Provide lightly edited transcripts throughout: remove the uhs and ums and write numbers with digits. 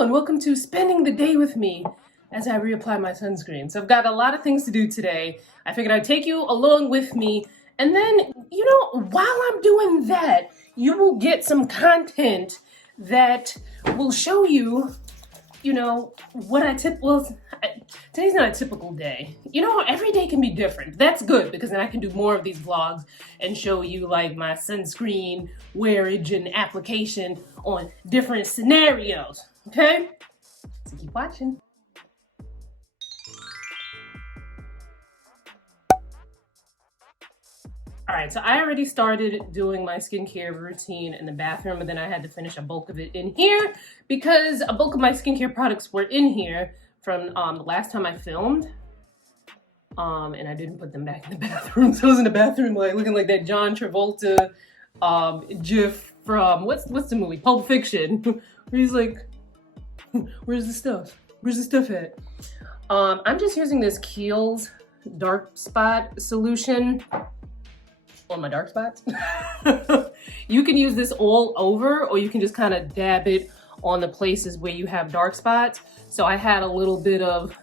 Hello and welcome to Spending the Day with me as I reapply my sunscreen. So I've got a lot of things to do today. I figured I'd take you along with me, and then, while I'm doing that, you will get some content that will show you, what today's not a typical day. Every day can be different. That's good, because then I can do more of these vlogs and show you like my sunscreen wearage and application on different scenarios, okay? So keep watching. All right, so I already started doing my skincare routine in the bathroom, but then I had to finish a bulk of it in here because a bulk of my skincare products were in here from the last time I filmed. And I didn't put them back in the bathroom. So I was in the bathroom like looking like that John Travolta gif from, what's the movie? Pulp Fiction, where he's like, where's the stuff? Where's the stuff at? I'm just using this Kiehl's dark spot solution on my dark spots. You can use this all over, or you can just kind of dab it on the places where you have dark spots. So I had a little bit of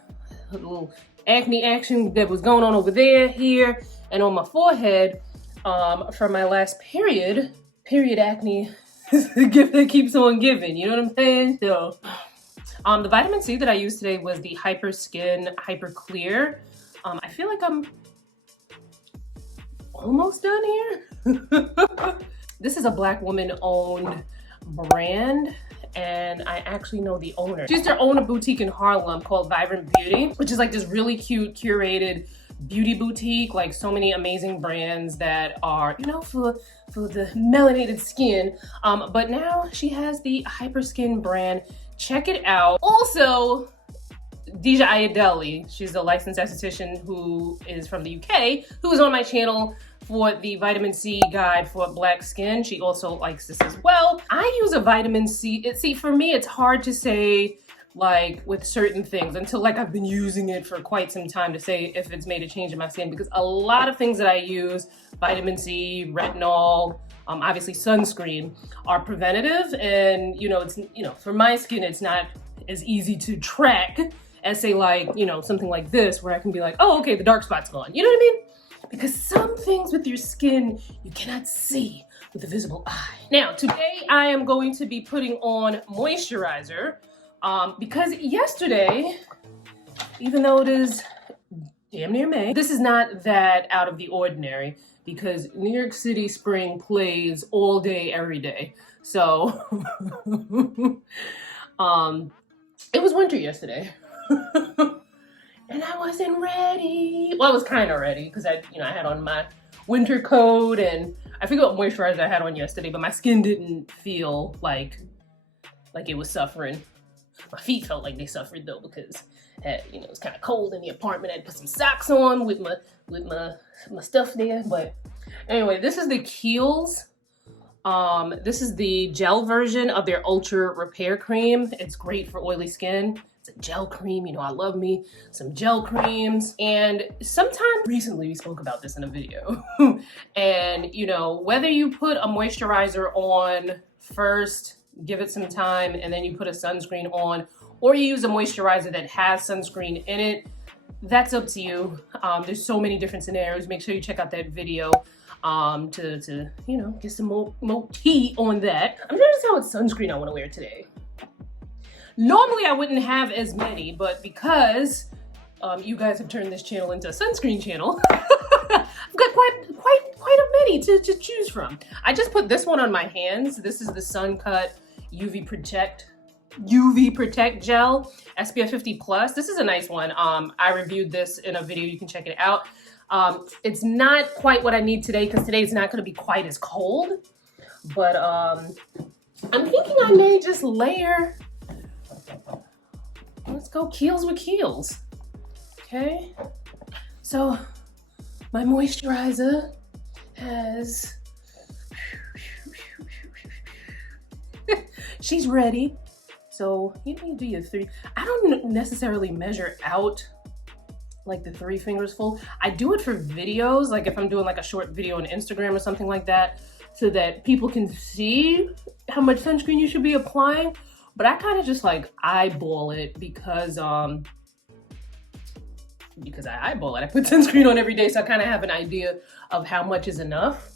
a little acne action that was going on over there, here, and on my forehead from my last period acne. The gift that keeps on giving, you know what I'm saying? So the vitamin C that I used today was the Hyper Skin Hyper Clear. I feel like I'm almost done here. This is a Black woman owned brand, and I actually know the owner. She used to own a boutique in Harlem called Vibrant Beauty, which is like this really cute curated beauty boutique, like so many amazing brands that are, for the melanated skin. But now she has the Hyper Skin brand. Check it out. Also, Deja Ayadeli, she's a licensed esthetician who is from the UK, who is on my channel for the vitamin C guide for black skin. She also likes this as well. I use a vitamin C. See, for me, it's hard to say like with certain things until like I've been using it for quite some time to say if it's made a change in my skin, because a lot of things that I use, vitamin C, retinol, obviously sunscreen, are preventative. And, it's, for my skin, it's not as easy to track as say like, something like this where I can be like, oh, okay, the dark spot's gone. You know what I mean? Because some things with your skin you cannot see with the visible eye. Now, today I am going to be putting on moisturizer because yesterday, even though it is damn near May, this is not that out of the ordinary because New York City spring plays all day, every day. So, it was winter yesterday. And I wasn't ready. Well, I was kind of ready because I had on my winter coat, and I forget what moisturizer I had on yesterday, but my skin didn't feel like it was suffering. My feet felt like they suffered though, because it was kind of cold in the apartment. I had to put some socks on with my stuff there. But anyway, this is the Kiehl's. This is the gel version of their Ultra Repair Cream. It's great for oily skin. A gel cream, I love me some gel creams. And sometime recently we spoke about this in a video. And whether you put a moisturizer on first, give it some time, and then you put a sunscreen on, or you use a moisturizer that has sunscreen in it, that's up to you. There's so many different scenarios. Make sure you check out that video to get some more tea on that. I'm trying to decide what sunscreen I want to wear today. Normally I wouldn't have as many, but because you guys have turned this channel into a sunscreen channel, I've got quite a many to choose from. I just put this one on my hands. This is the Suncut UV Protect Gel, SPF 50+. This is a nice one. I reviewed this in a video. You can check it out. It's not quite what I need today because today is not going to be quite as cold, but I'm thinking I may just layer. Let's go Kiehl's with Kiehl's. Okay. So my moisturizer has, she's ready. So you do your 3. I don't necessarily measure out like the 3 fingers full. I do it for videos, like if I'm doing like a short video on Instagram or something like that, so that people can see how much sunscreen you should be applying. but I kind of just like eyeball it because I eyeball it. I put sunscreen on every day, so I kind of have an idea of how much is enough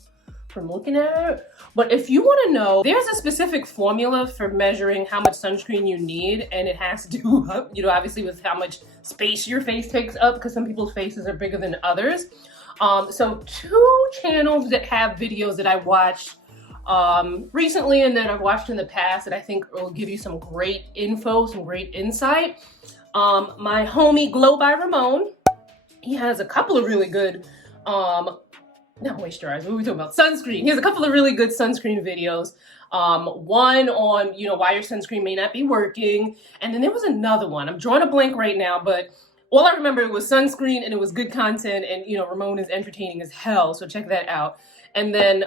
from looking at it. But if you want to know, there's a specific formula for measuring how much sunscreen you need, and it has to do, you know, obviously with how much space your face takes up, because some people's faces are bigger than others. So 2 channels that have videos that I watched recently and that I've watched in the past that I think will give you some great info, some great insight. My homie Glow by Ramón, he has a couple of really good, not moisturizer, what are we talking about? Sunscreen. He has a couple of really good sunscreen videos. One on, you know, why your sunscreen may not be working. And then there was another one. I'm drawing a blank right now, but all I remember was sunscreen and it was good content, and, you know, Ramón is entertaining as hell, so check that out. And then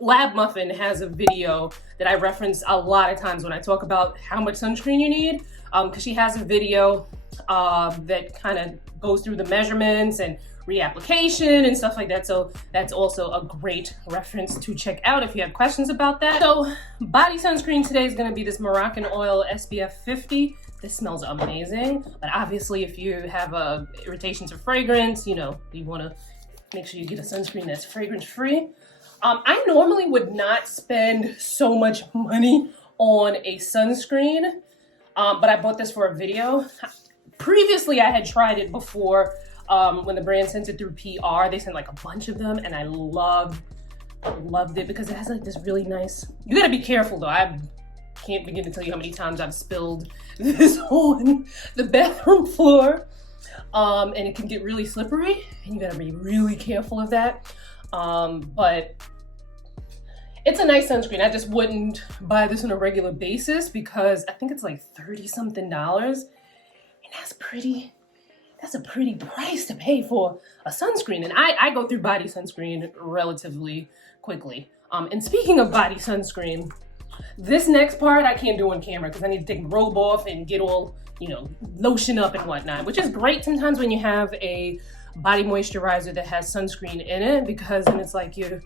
Lab Muffin has a video that I reference a lot of times when I talk about how much sunscreen you need, because she has a video that kind of goes through the measurements and reapplication and stuff like that. So that's also a great reference to check out if you have questions about that. So body sunscreen today is going to be this Moroccanoil SPF 50. This smells amazing, but obviously if you have irritation to fragrance, you know, you want to make sure you get a sunscreen that's fragrance free. I normally would not spend so much money on a sunscreen, but I bought this for a video. Previously I had tried it before. When the brand sent it through PR, they sent like a bunch of them, and I loved it because it has like this really nice, you gotta be careful though. I can't begin to tell you how many times I've spilled this on the bathroom floor. And it can get really slippery, and you gotta be really careful of that. But it's a nice sunscreen. I just wouldn't buy this on a regular basis because I think it's like $30-something, and that's a pretty price to pay for a sunscreen. And I go through body sunscreen relatively quickly. And speaking of body sunscreen, this next part I can't do on camera because I need to take the robe off and get all, you know, lotion up and whatnot, which is great sometimes when you have a body moisturizer that has sunscreen in it, because then it's like you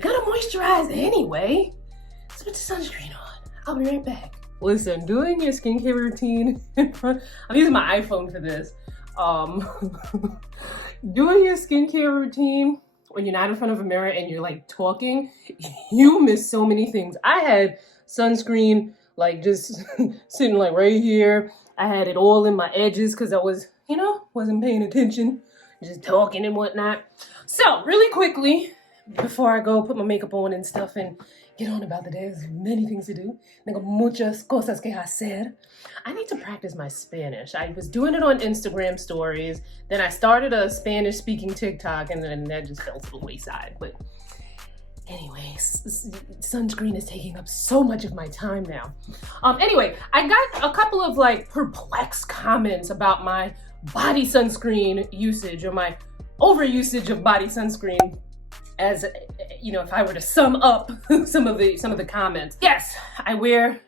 gotta moisturize anyway. So put the sunscreen on. I'll be right back. Listen, doing your skincare routine in front, I'm using my iPhone for this. Doing your skincare routine when you're not in front of a mirror and you're like talking, you miss so many things. I had sunscreen like just sitting like right here. I had it all in my edges because I was, you know, wasn't paying attention, just talking and whatnot. So really quickly, before I go put my makeup on and stuff and get on about the day, there's many things to do. Tengo muchas cosas que hacer. I need to practice my Spanish. I was doing it on Instagram stories. Then I started a Spanish speaking TikTok, and then that just fell to the wayside. But anyways, sunscreen is taking up so much of my time now. Anyway, I got a couple of like perplexed comments about my body sunscreen usage or my overusage of body sunscreen. As you know, if I were to sum up some of the comments. Yes, I wear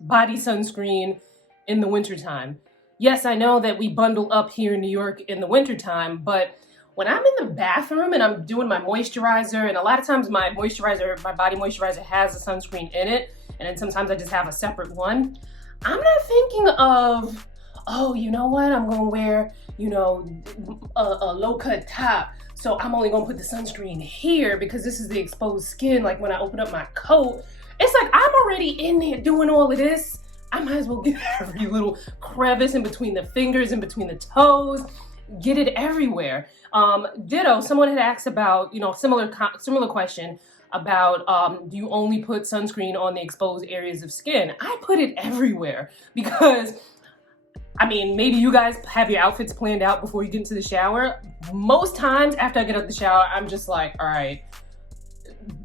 body sunscreen in the wintertime. Yes, I know that we bundle up here in New York in the wintertime, but when I'm in the bathroom and I'm doing my moisturizer, and a lot of times my body moisturizer has a sunscreen in it, and then sometimes I just have a separate one, I'm not thinking of, oh, you know what, I'm gonna wear, you know, a low-cut top, so I'm only gonna put the sunscreen here because this is the exposed skin. Like when I open up my coat, it's like I'm already in there doing all of this. I might as well get every little crevice in between the fingers, in between the toes, get it everywhere. Ditto, someone had asked about, you know, similar question about, do you only put sunscreen on the exposed areas of skin? I put it everywhere because, I mean, maybe you guys have your outfits planned out before you get into the shower. Most times after I get out of the shower, I'm just like, all right,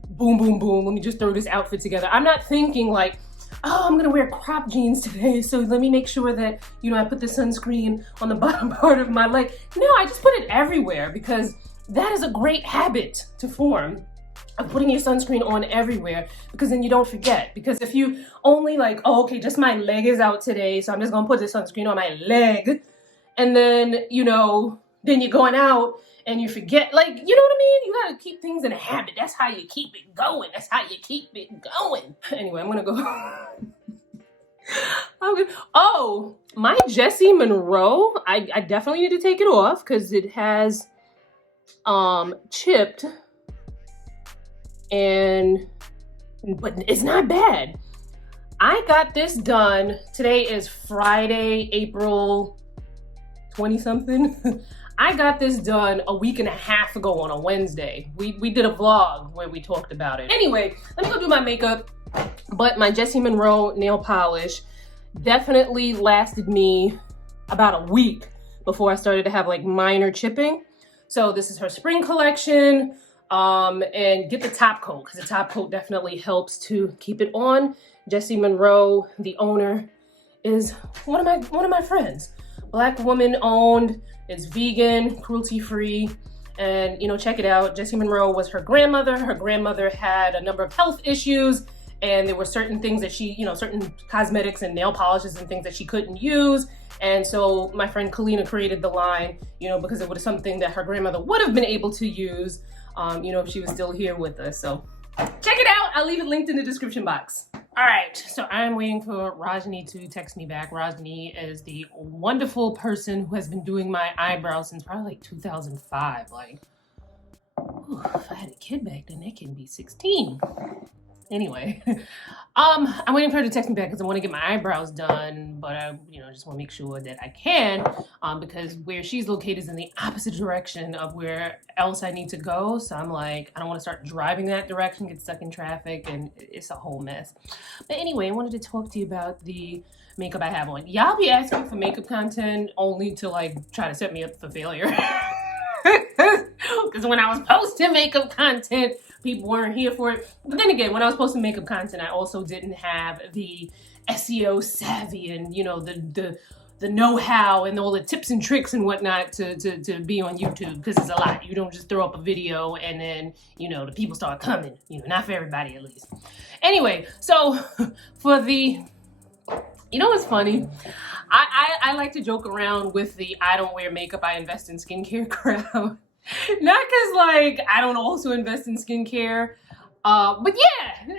boom, boom, boom. Let me just throw this outfit together. I'm not thinking like, oh, I'm gonna wear crop jeans today, so let me make sure that, you know, I put the sunscreen on the bottom part of my leg. No, I just put it everywhere because that is a great habit to form, of putting your sunscreen on everywhere, because then you don't forget. Because if you only like, oh, okay, just my leg is out today, so I'm just gonna put the sunscreen on my leg, and then, you know, then you're going out and you forget, like, you know what I mean? You gotta keep things in a habit. That's how you keep it going. That's how you keep it going. Anyway, I'm gonna go. Oh, my Jessie Monroe, I definitely need to take it off because it has chipped, but it's not bad. I got this done. Today is Friday, April 20 something. I got this done a week and a half ago on a Wednesday. We did a vlog where we talked about it. Anyway, let me go do my makeup. But my Jessie Monroe nail polish definitely lasted me about a week before I started to have like minor chipping. So this is her spring collection. And get the top coat because the top coat definitely helps to keep it on. Jessie Monroe, the owner, is one of my friends. Black woman owned. It's vegan, cruelty-free, and you know, check it out. Jessie Monroe was her grandmother. Her grandmother had a number of health issues, and there were certain things that she, you know, certain cosmetics and nail polishes and things that she couldn't use. And so my friend Kalina created the line, you know, because it was something that her grandmother would have been able to use, you know, if she was still here with us. So check it out. I'll leave it linked in the description box. All right, so I'm waiting for Rajni to text me back. Rajni is the wonderful person who has been doing my eyebrows since probably like 2005. Like, ooh, if I had a kid back then, that kid would be 16. Anyway, I'm waiting for her to text me back because I want to get my eyebrows done, but I, you know, just want to make sure that I can, because where she's located is in the opposite direction of where else I need to go. So I'm like, I don't want to start driving that direction, get stuck in traffic, and it's a whole mess. But anyway, I wanted to talk to you about the makeup I have on. Y'all be asking for makeup content only to like try to set me up for failure. Because when I was posting makeup content, people weren't here for it. But then again, when I was posting makeup content, I also didn't have the SEO savvy and, you know, the know-how and all the tips and tricks and whatnot to be on YouTube, because it's a lot. You don't just throw up a video and then, you know, the people start coming. You know, not for everybody at least. Anyway, so for the, you know what's funny? I like to joke around with the I don't wear makeup, I invest in skincare crowd. Not because, like, I don't also invest in skincare, but yeah.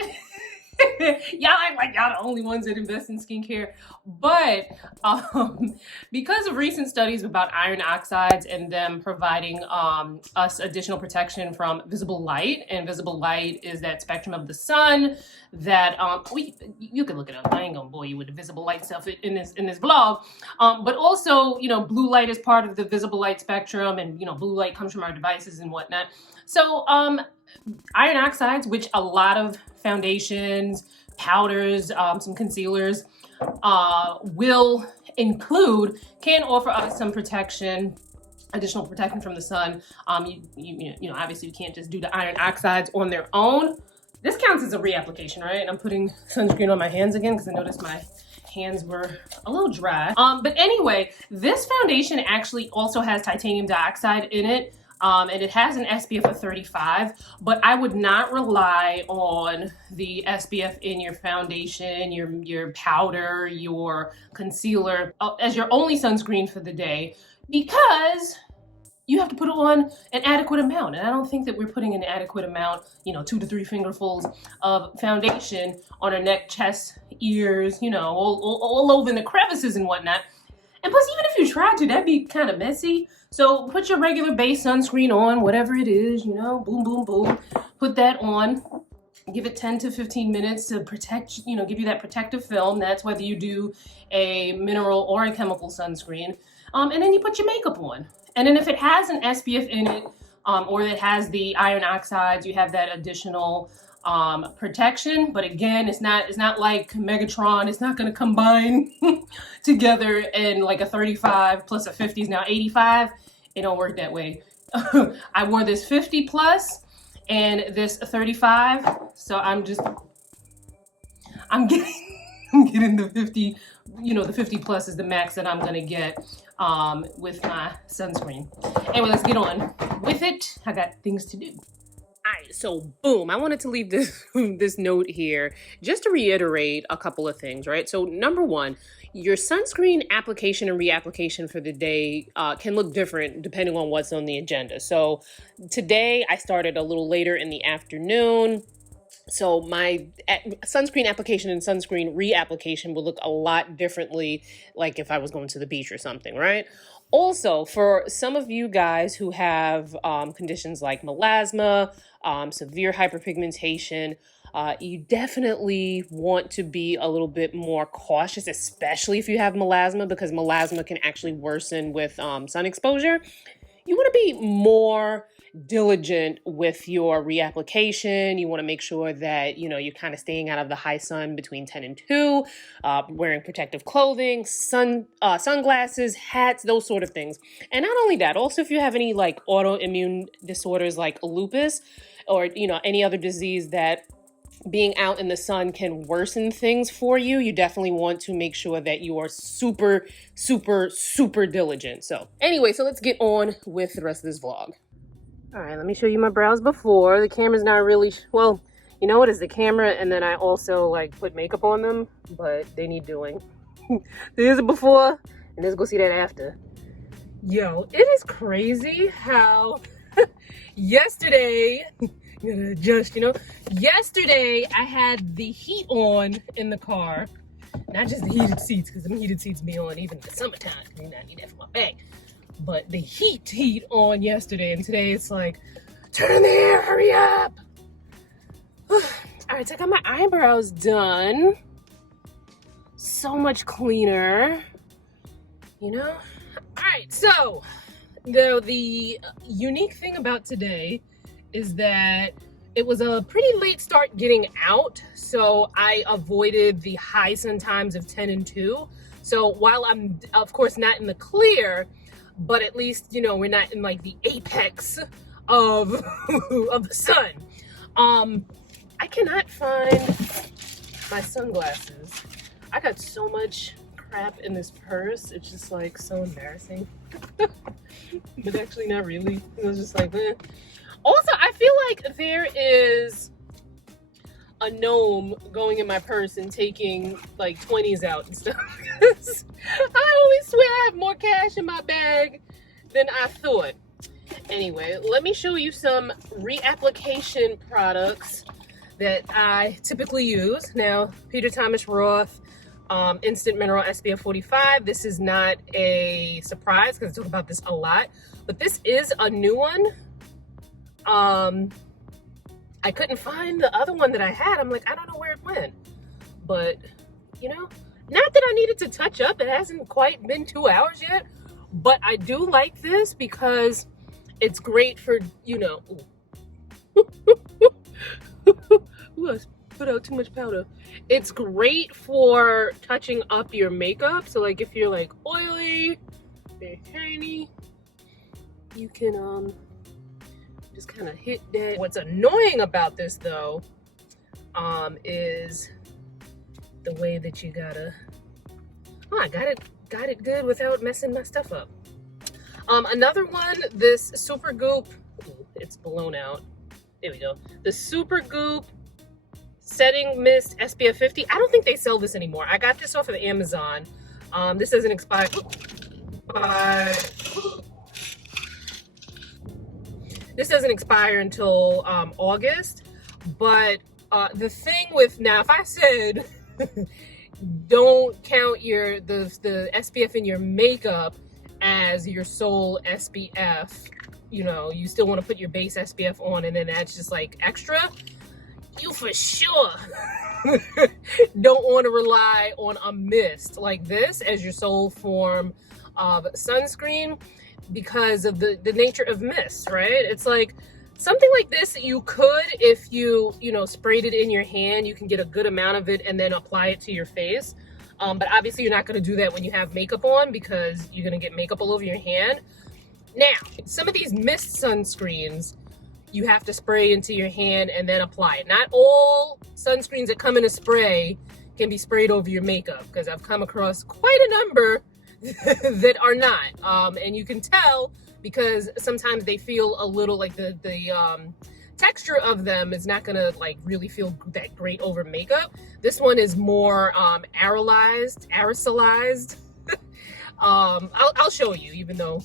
Y'all act like y'all the only ones that invest in skincare. But because of recent studies about iron oxides and them providing us additional protection from visible light, and visible light is that spectrum of the sun that you can look it up. I ain't gonna bore you with the visible light stuff in this blog. But also, you know, blue light is part of the visible light spectrum, and you know, blue light comes from our devices and whatnot. So iron oxides, which a lot of foundations, powders, some concealers will include, can offer us some protection, additional protection from the sun. You know, obviously you can't just do the iron oxides on their own. This counts as a reapplication, right? I'm putting sunscreen on my hands again because I noticed my hands were a little dry. But anyway, this foundation actually also has titanium dioxide in it. And it has an SPF of 35, but I would not rely on the SPF in your foundation, your powder, your concealer as your only sunscreen for the day, because you have to put on an adequate amount. And I don't think that we're putting an adequate amount, you know, 2 to 3 fingerfuls of foundation on our neck, chest, ears, you know, all over in the crevices and whatnot. And plus, even if you tried to, that'd be kind of messy. So put your regular base sunscreen on, whatever it is, you know, boom, boom, boom. Put that on. Give it 10 to 15 minutes to protect, you know, give you that protective film. That's whether you do a mineral or a chemical sunscreen. And then you put your makeup on. And then if it has an SPF in it, or it has the iron oxides, you have that additional protection. But again, it's not like Megatron. It's not going to combine together in like a 35 plus a 50 is now 85. It don't work that way. I wore this 50 plus and this 35, so I'm getting the 50. You know, the 50 plus is the max that I'm gonna get with my sunscreen. Anyway, let's get on with it. I got things to do. All right, so boom, I wanted to leave this note here just to reiterate a couple of things, right? So number one, your sunscreen application and reapplication for the day can look different depending on what's on the agenda. So today I started a little later in the afternoon. So my sunscreen application and sunscreen reapplication will look a lot differently, like if I was going to the beach or something, right? Also, for some of you guys who have conditions like melasma, severe hyperpigmentation, you definitely want to be a little bit more cautious, especially if you have melasma, because melasma can actually worsen with sun exposure. You want to be more diligent with your reapplication. You want to make sure that, you know, you're kind of staying out of the high sun between 10 and 2, wearing protective clothing, sunglasses, hats, those sort of things. And not only that, also if you have any like autoimmune disorders like lupus or, you know, any other disease that being out in the sun can worsen things for you, you definitely want to make sure that you are super, super, super diligent. So anyway, so let's get on with the rest of this vlog. All right, let me show you my brows before. The camera's not really, well, you know what, is the camera, and then I also like put makeup on them, but they need doing. There's a before, and let's go see that after. Yo, it is crazy how yesterday, just, you know, yesterday I had the heat on in the car. Not just the heated seats, because the heated seats be on even in the summertime. I mean, I need that for my back. But the heat on yesterday, and today it's like, turn on the air, hurry up. All right, so I got my eyebrows done. So much cleaner, you know? All right, so the unique thing about today is that it was a pretty late start getting out, so I avoided the high sun times of 10 and 2. So while I'm, of course, not in the clear, but at least, you know, we're not in like the apex of of the sun. I cannot find my sunglasses. I got so much crap in this purse. It's just like so embarrassing. But actually not really. It was just like, eh. Also, I feel like there is a gnome going in my purse and taking like 20s out and stuff. I always swear I have more cash in my bag than I thought. Anyway, let me show you some reapplication products that I typically use. Now, Peter Thomas Roth Instant Mineral SPF 45. This is not a surprise because I talk about this a lot, but this is a new one. I couldn't find the other one that I had. I'm like, I don't know where it went. But, you know, not that I needed to touch up. It hasn't quite been 2 hours yet. But I do like this because it's great for, you know... Ooh, I put out too much powder. It's great for touching up your makeup. So, like, if you're, like, oily, very shiny, you can, just kind of hit that. What's annoying about this though, is the way that you gotta, oh, I got it good without messing my stuff up. Another one, this Super Goop, ooh, it's blown out. There we go. The Super Goop Setting Mist SPF 50. I don't think they sell this anymore. I got this off of Amazon. This doesn't expire. This doesn't expire until August, but the thing with, now if I said don't count the SPF in your makeup as your sole SPF, you know, you still want to put your base SPF on and then that's just like extra, you for sure don't want to rely on a mist like this as your sole form of sunscreen, because of the nature of mist, right? It's like something like this you could, if you know, sprayed it in your hand, you can get a good amount of it and then apply it to your face. But obviously you're not going to do that when you have makeup on because you're going to get makeup all over your hand. Now, some of these mist sunscreens, you have to spray into your hand and then apply it. Not all sunscreens that come in a spray can be sprayed over your makeup, because I've come across quite a number that are not, and you can tell because sometimes they feel a little like the texture of them is not gonna like really feel that great over makeup. This one is more aerosolized. I'll show you, even though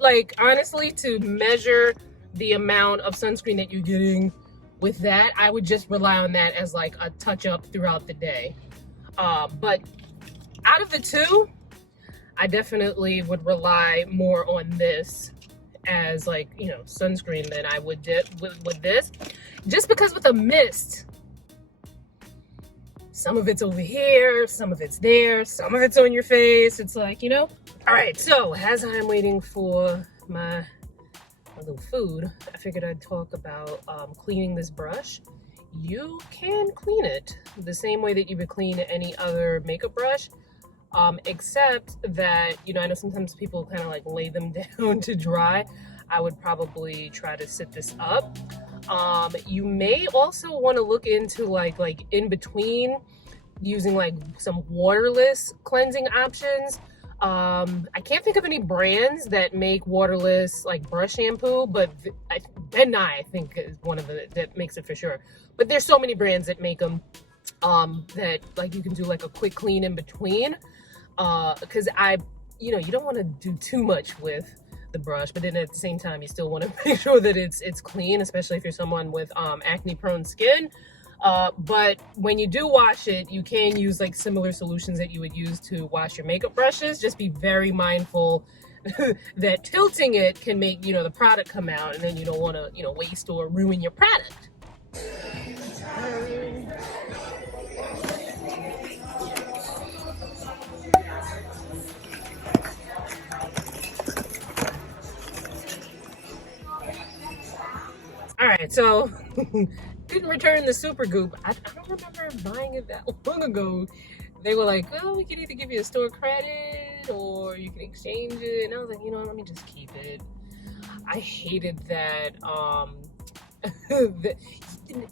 Like honestly, to measure the amount of sunscreen that you're getting with that, I would just rely on that as like a touch up throughout the day. But out of the two, I definitely would rely more on this as like, you know, sunscreen than I would with this. Just because with a mist, some of it's over here, some of it's there, some of it's on your face. It's like, you know. All right, so as I'm waiting for my little food, I figured I'd talk about cleaning this brush. You can clean it the same way that you would clean any other makeup brush, except that, you know, I know sometimes people kind of like lay them down to dry. I would probably try to sit this up. You may also want to look into like in between using like some waterless cleansing options. I can't think of any brands that make waterless like brush shampoo, but Ben Nye, I think, is one of the that makes it for sure. But there's so many brands that make them that like you can do like a quick clean in between. Because you know, you don't want to do too much with the brush, but then at the same time you still want to make sure that it's clean, especially if you're someone with acne prone skin. But when you do wash it, you can use like similar solutions that you would use to wash your makeup brushes. Just be very mindful that tilting it can make, you know, the product come out, and then you don't want to, you know, waste or ruin your product. All right, so didn't return the super goop. I don't remember buying it that long ago. They were like, well, we can either give you a store credit or you can exchange it. And I was like, you know, let me just keep it. I hated that.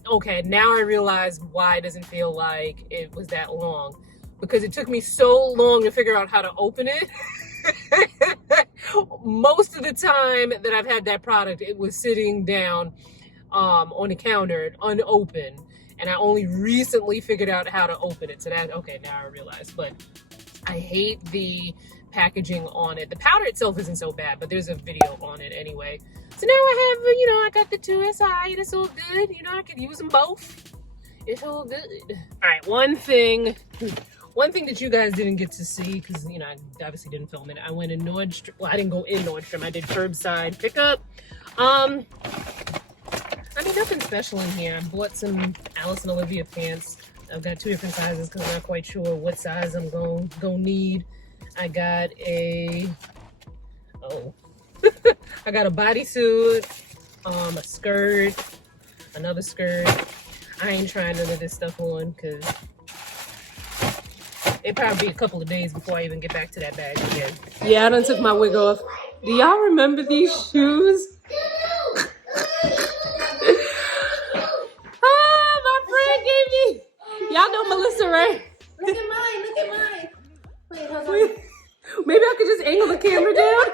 Okay, now I realize why it doesn't feel like it was that long. Because it took me so long to figure out how to open it. Most of the time that I've had that product, it was sitting down on the counter unopened, and I only recently figured out how to open it. So that, okay, now I realize. But I hate the packaging on it. The powder itself isn't so bad, but there's a video on it anyway. So now I have, you know, I got the 2SI, it's all good. You know, I could use them both. It's all good. All right, one thing that you guys didn't get to see, because, you know, I obviously didn't film it. I went in Nordstrom. Well, I didn't go in Nordstrom. I did curbside pickup. I mean, nothing special in here. I bought some Alice and Olivia pants. I've got 2 different sizes because I'm not quite sure what size I'm going to need. I got a, I got a bodysuit, a skirt, another skirt. I ain't trying none of this stuff on because it'd probably be a couple of days before I even get back to that bag again. Yeah, I done took my wig off. Do y'all remember these shoes? Y'all know Melissa, right? Look at mine, look at mine. Wait, hold on. Maybe I could just angle the camera down.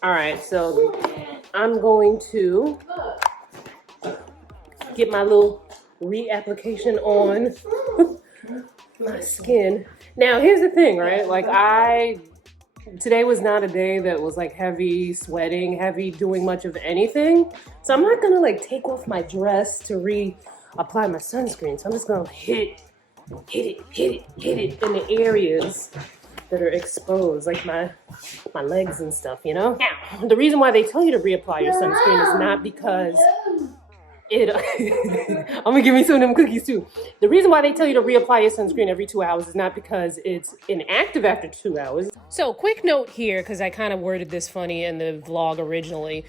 All right, so I'm going to get my little reapplication on my skin. Now, here's the thing, right? Like today was not a day that was like heavy sweating, heavy doing much of anything. So I'm not gonna like take off my dress to reapply my sunscreen. So I'm just gonna hit it in the areas that are exposed, like my legs and stuff, you know? Now, the reason why they tell you to reapply your sunscreen is not because I'm gonna give me some of them cookies too. The reason why they tell you to reapply your sunscreen every 2 hours is not because it's inactive after 2 hours. So quick note here, because I kind of worded this funny in the vlog originally.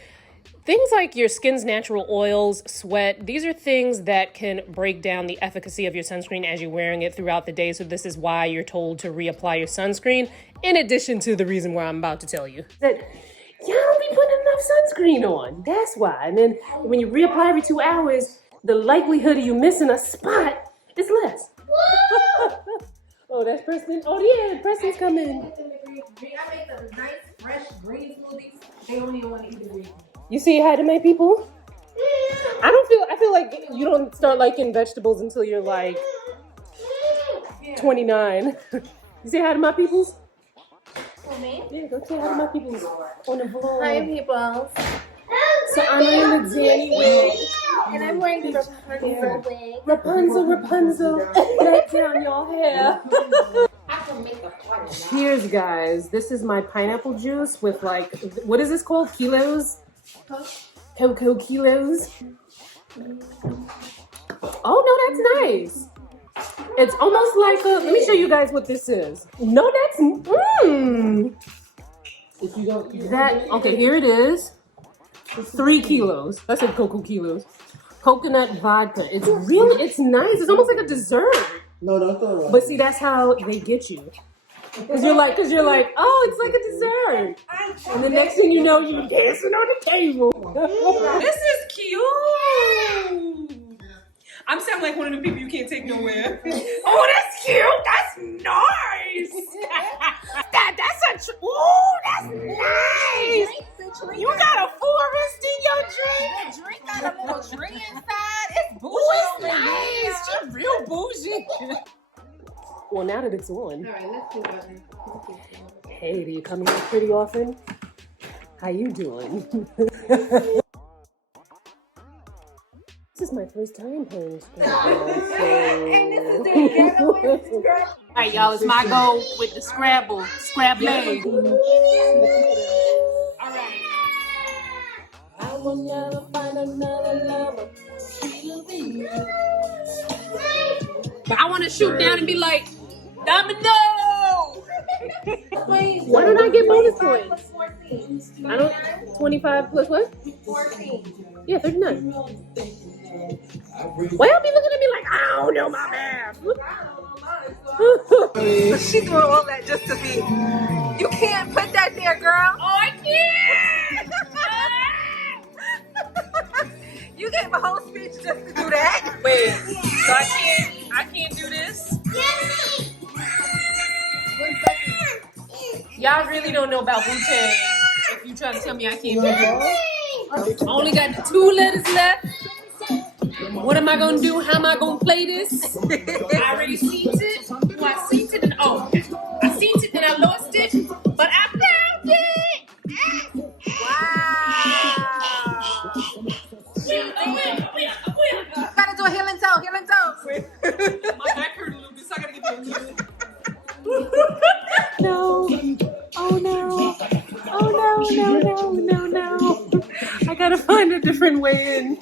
Things like your skin's natural oils, sweat, these are things that can break down the efficacy of your sunscreen as you're wearing it throughout the day. So this is why you're told to reapply your sunscreen, in addition to the reason why I'm about to tell you. That y'all don't be putting enough sunscreen on. That's why. And then when you reapply every 2 hours, the likelihood of you missing a spot is less. Oh, that's Preston. Oh yeah, Preston's coming. I make them nice, fresh green smoothies. They don't even want to eat the green. You say hi to my people? I feel like you don't start liking vegetables until you're like 29. You say hi to my peoples? me. Yeah, go say hi to my people on the vlog. Hi, people. So I'm in the Danny wig. And I'm wearing the Rapunzel wig. Rapunzel. Let down your hair. Cheers, guys. This is my pineapple juice with like, what is this called? Kilos? Cocoa kilos. Oh no, that's nice. It's almost like a, let me show you guys what this is. No, that's, If you don't, that, okay, here it is. 3 kilos. That's it, cocoa kilos. Coconut vodka. It's really, it's nice. It's almost like a dessert. No, don't throw it. But see, that's how they get you. Cause you're like, oh, it's like a dessert. And the next thing you know, you're dancing on the table. This is cute. I'm sounding like one of the people you can't take nowhere. Oh, that's cute. That's nice. That's nice. You got a forest in your drink. The drink got a little tree inside. It's bougie. Oh, it's nice. You're real bougie. Well, now that it's on. All right, let's do that. Hey, do you come here pretty often? How you doing? This is my first time playing Scrabble. All right, y'all. It's my goal with the Scrabble. Scrabbling. All right. I will never find another lover. But I want to shoot down and be like, Domino! Why don't I get bonus points? 14. I don't. 25 plus what? 14. Yeah, 39. Why y'all be looking at me like I don't know my math? She doing all that just to be. You can't put that there, girl. Oh, I can't! You gave a whole speech just to do that. Wait, so I can't do this? Y'all really don't know about Wu-Tang if you try to tell me I can't do this. I only got 2 letters left. What am I gonna do? How am I gonna play this? I already seen it. Oh, I seen it and I seen it and I lost it, but I found it. Wow. Gotta do a heel and toe, heel and toe. My back hurt a little bit, so I gotta get back to it. No. Oh no. Oh no. I gotta find a different way in.